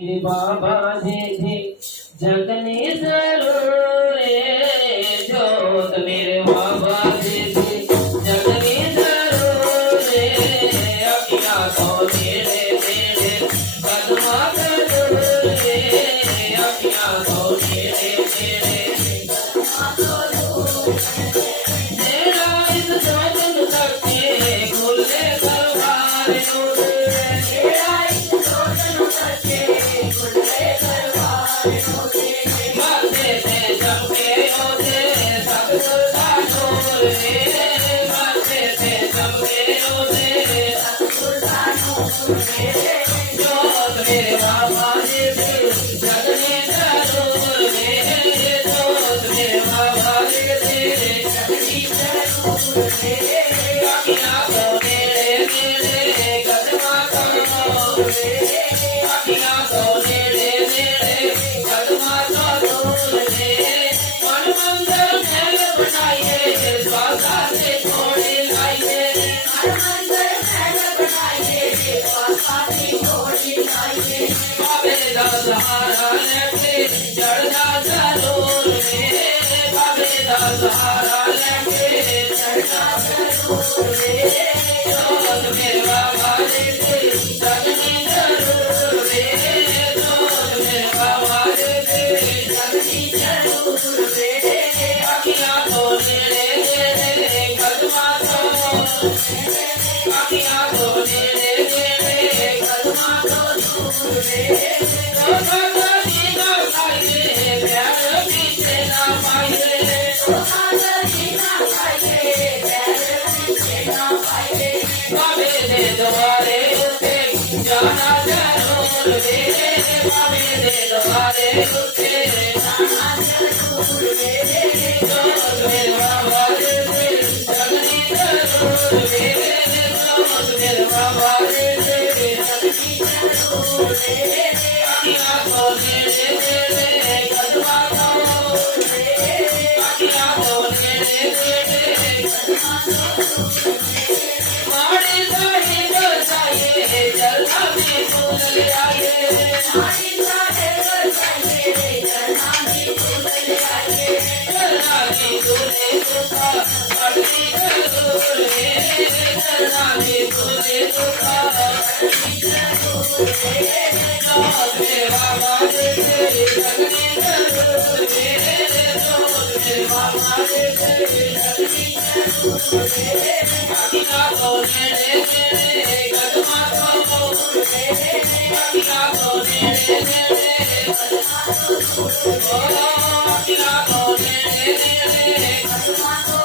मेरे बाबा जी थी जगनी जरूर जोत मेरे बाबा जी थी जगनी जरूर अखियां तो मेरे मेरे कदमा करूर अखियां तो मेरे मेरे मेरा इस जोत करके खुले दरबार मेरे बाबा जी जगने जरूर मेरे बाबा जी जगनी जरूर अखियां तो मेरे मेरे कदमा करो अखियां तो मेरे मेरे कदमा करो मन मंदिर महल बनाइए बाबा से थोड़ी लाइए बाबे दा सहारा लेके चढ़ना जरूर बाबे दा सहारा लेके चढ़ना जरूर मेरे बाबा जी जगनी जरूर मेरे बाबा जी जगनी जरूर अखियां तो मेरे मेरे कदमा तो अखियां तो मेरे मेरे कदमा तो द्वारे जाना जरूर बाबे दे द्वारे जाना जरूर मेरे बाबा जगनी जरूर मेरे बाबा जगनी जरूर अखियां तो मेरे मेरे कदमा करो अखियां तो मेरे मेरे कदमा करो माड़ी साड़ी जो चाहिए जलना भी भूल आए माड़ी साड़ी जो चाहिए जलना भी भूल आए जलना भी भूले तुका अगली जरूर जलना भी भूले तुका अगली जरूर मेरे बाबा जी जगनी जरूर मेरे बाबा जी जगनी जरूर अखियां तो मेरे मेरे कदमा तो अखियां तो मेरे मेरे कदमा तो अखियां तो मेरे मेरे कदमा तो